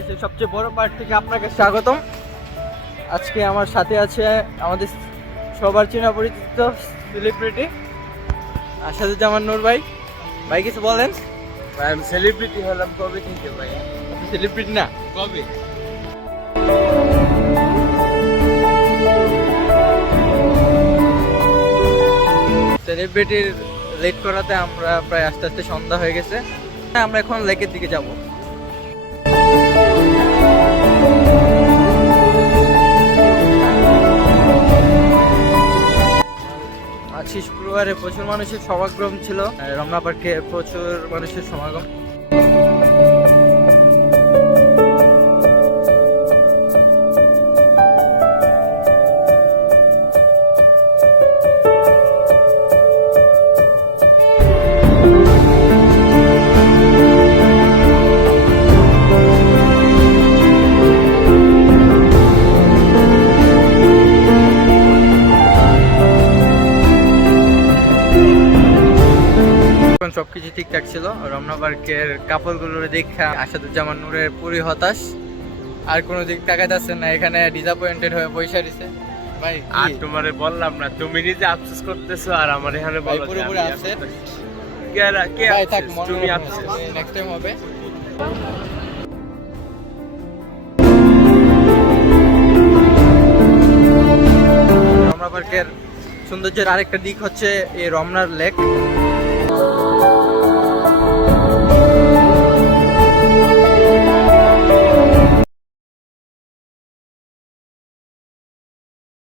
বাংলাদেশের সবচেয়ে বড় পার্ক থেকে আপনাকে স্বাগতম। আজকে আমার সাথে আছে আমাদের সবার চেনা পরিচিত সেলিব্রিটি আসাদুজ্জামান নূর ভাই। ভাই কিছু বলেন। ভাই আমি সেলিব্রিটি হলাম কবে থেকে ভাই? সেলিব্রিটি না, কবে? সেলিব্রিটির লেট করাতে আমরা প্রায় আস্তে আস্তে সন্ধ্যা হয়ে গেছে। আমরা এখন লেকের দিকে যাব। আজকে শুক্রবারে প্রচুর মানুষের সমাগম ছিল, রমনা পার্কে প্রচুর মানুষের সমাগম। সবকিছু ঠিকঠাক ছিল। রমনা পার্কের কাপড়গুলোর দেখা আসাদুজ্জামান নূরের পুরি হতাশ, আর কোনো দিক তাকাইতেছে না, এখানে ডিসঅ্যাপয়েন্টেড হয়ে পয়সা দিছে। ভাই আর তোমারে বললাম না, তুমি নিজে আফসোস করতেছো আর আমার এখানে ভাই বলো পুরোপুরি আপসেট। কে ভাই থাক, আফসোস? মনে তুমি রাখবেন, আফসোস। নেক্সট টাইম হবে। রমনা পার্কের সৌন্দর্যের আরেকটা দিক হচ্ছে এই রমনার লেক।